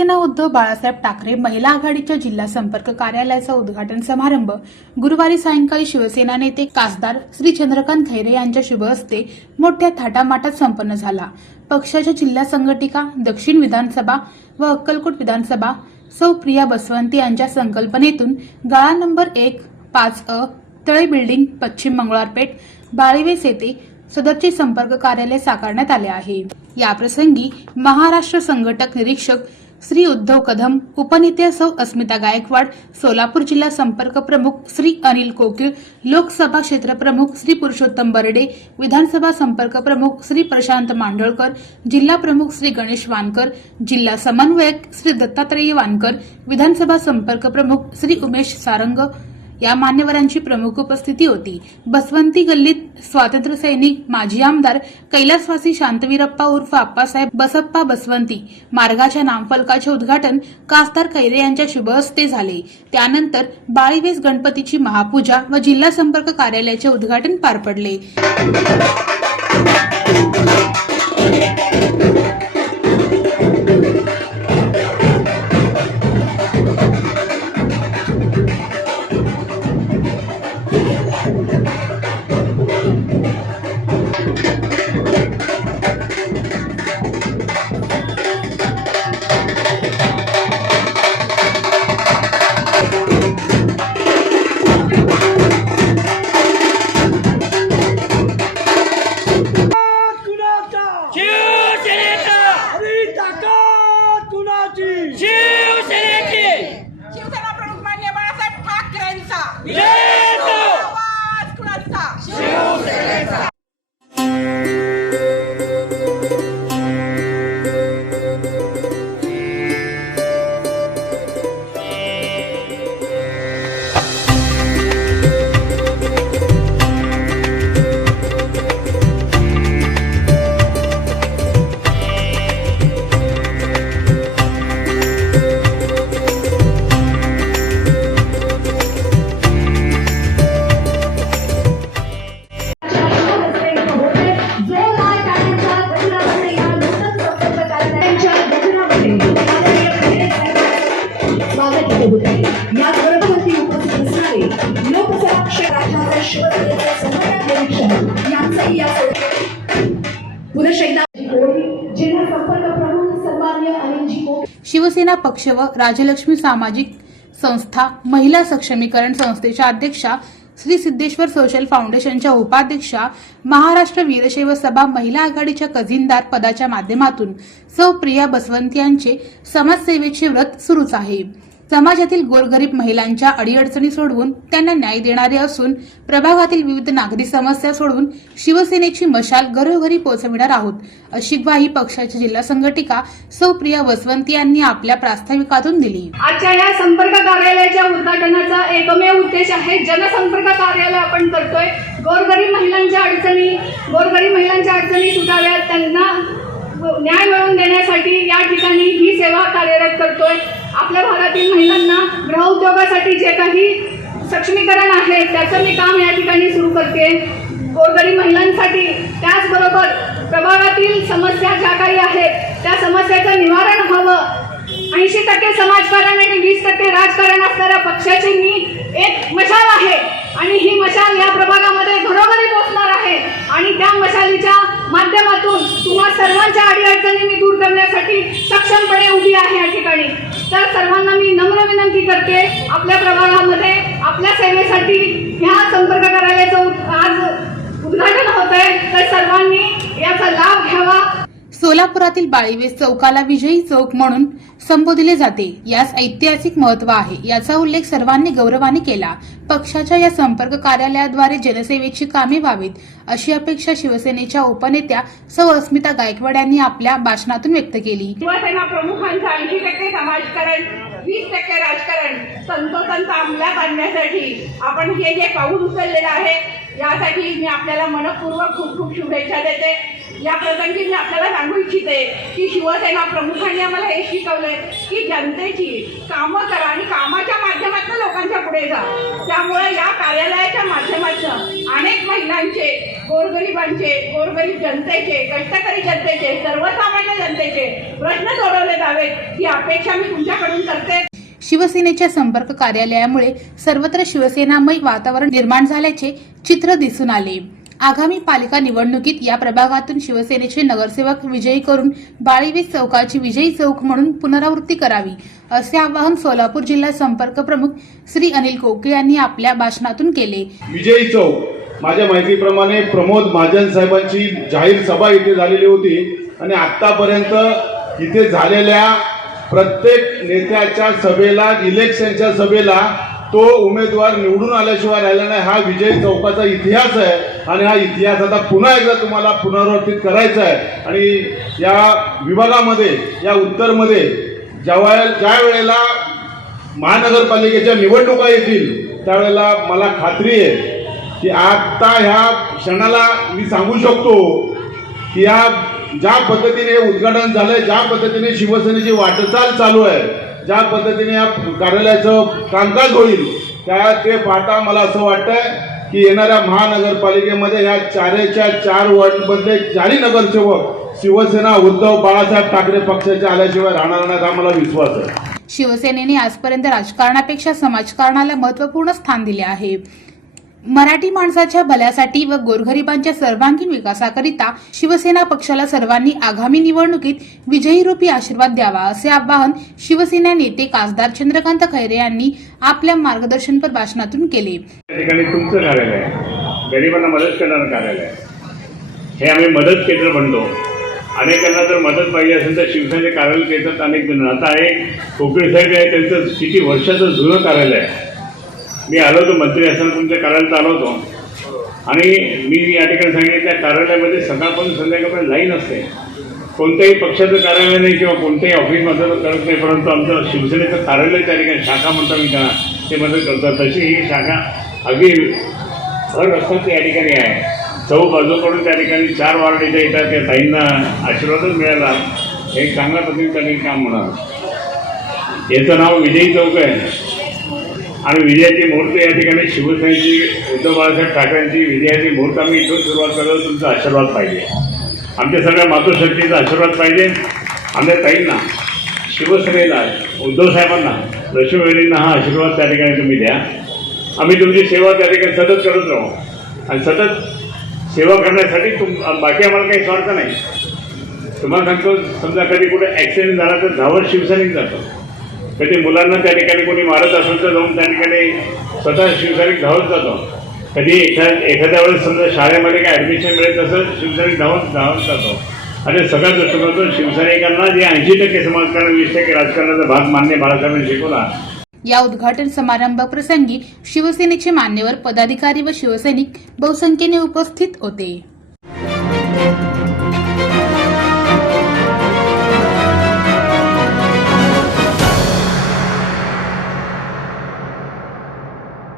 शिवसेना उद्धव बाळासाहेब ठाकरे महिला आघाडीच्या जिल्हा संपर्क कार्यालयाचा उद्घाटन समारंभ गुरुवारी सायंकाळी शिवसेना नेते खासदार श्री चंद्रकांत खैरे यांच्या शुभ हस्ते मोठ्या थाटामाटात संपन्न झाला. पक्षाच्या जिल्हा संघटिका दक्षिण विधानसभा व अक्कलकोट विधानसभा सौ प्रिया बसवंती यांच्या संकल्पनेतून गाळा नंबर एक पाच अ तळे बिल्डिंग पश्चिम मंगळवारपेठ बाळीवेस येथे सदरचे संपर्क कार्यालय साकारण्यात आले आहे. याप्रसंगी महाराष्ट्र संघटक निरीक्षक श्री उद्धव कदम उपनेत्या सौ अस्मिता गायकवाड सोलापूर जिल्हा संपर्क प्रमुख श्री अनिल कोकिळ लोकसभा क्षेत्र प्रमुख श्री पुरुषोत्तम बर्डे विधानसभा संपर्क प्रमुख श्री प्रशांत मांडळकर जिल्हा प्रमुख श्री गणेश वानकर जिल्हा समन्वयक श्री दत्तात्रेय वानकर विधानसभा संपर्क प्रमुख श्री उमेश सारंग या मान्यवरांची प्रमुख उपस्थिती होती. बसवंती गल्लीत स्वातंत्र्य सैनिक माजी आमदार कैलासवासी शांतवीरप्पा उर्फ आप्पासाहेब बसप्पा बसवंती मार्गाच्या नामफलकाचे उद्घाटन कास्तार खैरे यांच्या शुभ हस्ते झाले. त्यानंतर बाळीवेस गणपतीची महापूजा व जिल्हा संपर्क कार्यालयाचे उद्घाटन पार पडले. शिवसेना पक्ष व राजलक्ष्मी सामाजिक संस्था महिला सक्षमीकरण संस्थेच्या अध्यक्षा श्री सिद्धेश्वर सोशल फाउंडेशनच्या उपाध्यक्षा महाराष्ट्र वीरशैव सभा महिला आघाडीच्या कझिनदार पदाच्या माध्यमातून सौ प्रिया बसवंत यांचे समाजसेवेचे व्रत सुरूच आहे. समाजातील गोरगरीब महिलांच्या अडीअडचणी सोडवून त्यांना न्याय देणारे असून प्रभागातील विविध नागरी समस्या सोडवून शिवसेनेची मशाल घरोघरी पोहोचविणार आहोत. अशी ग्वाही पक्षाच्या जिल्हा संघटिका सौ प्रिया यांनी आपल्या प्रास्ताविकातून दिली. आजच्या या संपर्क कार्यालयाच्या उद्घाटनाचा एकमेव उद्देश आहे जनसंपर्क कार्यालय आपण करतोय. गोरगरीब महिलांच्या अडचणी गोरगरीब महिलांच्या अडचणी सुटाव्यात. त्यांना न्याय मिळवून देण्यासाठी या ठिकाणी ही सेवा कार्यरत करतोय. आपल्या भागातील महिलांना गृहउद्योगासाठी जे काही सक्षमीकरण आहे त्याचं मी काम या ठिकाणी सुरू करते. गोरगरीब महिलांसाठी त्याचबरोबर प्रभागातील समस्या ज्या काही आहेत त्या समस्याचं निवारण व्हावं ऐंशी टक्के समाजकारण आणि वीस टक्के राजकारण असणाऱ्या पक्षाची मी एक मशाल आहे. आणि ही मशाल या प्रभागामध्ये घरोघरी पोहोचणार आहे. आणि त्या मशालीच्या माध्यमातून तुम्हा सर्वांच्या अडीअडचणी मी दूर करण्यासाठी सक्षमपणे उभी आहे या ठिकाणी. तर सर्वांना मी नम्र विनंती करते आपल्या प्रभागामध्ये आपल्या सेवेसाठी ह्या संपर्क कार्यालयाचं आज उद्घाटन होत आहे तर सर्वांनी याचा लाभ घ्यावा. सोलापुरातील बाळीवेस चौकाला विजयी चौक म्हणून संबोधिले जाते. यास ऐतिहासिक महत्त्व आहे. याचा उल्लेख सर्वांनी गौरवाने केला. पक्षाच्या या संपर्क कार्यालयाद्वारे जनसेवेची कामे व्हावीत अशी अपेक्षा शिवसेनेच्या उपनेत्या सौ अस्मिता गायकवाड यांनी आपल्या भाषणातून व्यक्त केली. शिवसेना प्रमुखांचं ऐंशी टक्के समाजकारण. वीस टक्के राजकारण तंतोतंत अंमलात आणण्यासाठी आपण हे जे पाऊल उचललेलं आहे यासाठी मी आपल्याला मनपूर्वक खूप खूप शुभेच्छा देते. या प्रसंगी मी आपल्याला सांगू इच्छिते की शिवसेना प्रमुखांनी आम्हाला हे शिकवलंय की जनतेची कामं करा आणि कामाच्या माध्यमातून लोकांच्या पुढे जा. त्यामुळे या कार्यालयाच्या माध्यमातून अनेक महिलांचे गोरगरिबांचे गोरगरीब जनतेचे कष्टकरी जनतेचे सर्वसामान्य जनतेचे प्रश्न सोडवले जावेत. ही अपेक्षा मी तुमच्याकडून करते. शिवसेनेच्या संपर्क कार्यालयामुळे सर्वत्र शिवसेनामय वातावरण निर्माण झाल्याचे चित्र दिसून आले. आगामी पालिका निवडणुकीत या प्रभागातून शिवसेनेचे नगरसेवक विजयी करून बाळीवीस चौकाची विजयी चौक म्हणून पुनरावृत्ती करावी असे आवाहन सोलापूर जिल्हा संपर्क प्रमुख श्री अनिल कोके यांनी आपल्या भाषणातून केले. विजयी चौक. माझ्या माहितीप्रमाणे प्रमोद महाजन साहेबांची जाहीर सभा इथे झालेली होती आणि आतापर्यंत इथे झालेल्या प्रत्येक नेत्याच्या सभेला इलेक्शनच्या सभेला तो उमेदवार निवडून आल्याशिवाय राहिला नाही. हा विजय चौकाचा इतिहास आहे आणि हा इतिहास आता पुन्हा एकदा तुम्हाला पुनरावर्तित करायचा आहे. आणि या विभागामध्ये या उत्तरमध्ये जेव्हा ज्या वेळेला महानगरपालिकेच्या निवडणुका येतील त्यावेळेला मला खात्री आहे की आता ह्या क्षणाला मी सांगू शकतो की या ज्या पद्धतीने उद्घाटन उद्घाटन झालंय ज्या पद्धतीने शिवसेनेची वाटचाल चालू आहे ज्या पद्धतीने या कार्यालयाचं कामकाज होईल त्या ते पाहता मला असं वाटतंय की येणाऱ्या महानगरपालिकेमध्ये या चारेच्या चार वॉर्डमधले चारही नगरसेवक शिवसेना उद्धव बाळासाहेब ठाकरे पक्षाचे आल्याशिवाय राहणार नाहीत हा मला विश्वास आहे. शिवसेनेने आजपर्यंत राजकारणापेक्षा समाजकारणाला महत्त्वपूर्ण स्थान दिले आहे. मराठी माणसाच्या भल्यासाठी व गोरगरिबांच्या सर्वांगीण विकासाकरिता शिवसेना पक्षाला सर्वांनी आगामी निवडणुकीत विजयी रूपी आशीर्वाद द्यावा असे आवाहन शिवसेना नेते खासदार चंद्रकांत खैरे यांनी आपल्या मार्गदर्शनपर भाषणातून केले. ठिकाणी तुमचं कार्यालय गरिबांना मदत करणारं कार्यालय हे आम्ही मदत केंद्र म्हणतो. अनेकांना जर मदत पाहिजे असेल तर शिवसेनेचे कार्यालय देतात अनेक जण आता आहे. कोकणी साहेब आहे त्यांचं किती वर्षाचं जुनं कार्यालय आहे. मी आलो होतो मंत्री असताना तुमच्या कार्यालयात आलो होतो. आणि मी या ठिकाणी सांगितलं त्या कार्यालयामध्ये सकाळपासून संध्याकाळपर्यंत लाईन असते. कोणत्याही पक्षाचं कार्यालय नाही किंवा कोणत्याही ऑफिसमध्ये करत नाही परंतु आमचं शिवसेनेचं कार्यालय त्या ठिकाणी शाखा म्हणता मी त्यांना ते मदत करतात. तशी ही शाखा अगदी भर रस्त्यात या ठिकाणी आहे. चौ बाजूकडून त्या ठिकाणी चार वार्ड इथे येतात त्या ताईंना आशीर्वादच मिळाला. हे चांगल्या पद्धतीने त्यांनी काम होणार. याचं नाव विजयी चौक आहे. आणि विजयाची मुहूर्त या ठिकाणी शिवसेनेची उद्धव बाळासाहेब ठाकरेंची विजयाची मुहूर्त आम्ही इथून सुरुवात करतो. तुमचा आशीर्वाद पाहिजे. आमच्या सगळ्या मातृशक्तीचा आशीर्वाद पाहिजे. आमच्या ताईंना शिवसेनेला उद्धव साहेबांना लक्ष्मीवेलींना हा आशीर्वाद त्या ठिकाणी तुम्ही द्या. आम्ही तुमची सेवा त्या ठिकाणी सतत करत राहू. आणि सतत सेवा करण्यासाठी तुम बाकी आम्हाला काही स्वार्थ नाही. तुम्हाला सांगतो समजा कधी कुठे ॲक्सिडेंट झाला तर धावत शिवसैनिक जातो. म्हणजे कधी मुलांना त्या ठिकाणी कोणी मारत असेल तर जाऊन त्या ठिकाणी स्वतः शिवसैनिक धावत जातो. कधी एखाद एखाद्या वेळेस समजा शाळेमध्ये काय ॲडमिशन मिळत असेल शिवसैनिक धावत धावत जातो. आणि सगळ्या दृष्टिकोनातून शिवसैनिकांना जे ऐंशी टक्के समाजकारण वीस टक्के राजकारणाचा भाग मान्य बाळासाहेबांनी शिकवला. या उद्घाटन समारंभ प्रसंगी शिवसेनेचे मान्यवर पदाधिकारी व शिवसैनिक बहुसंख्येने उपस्थित होते.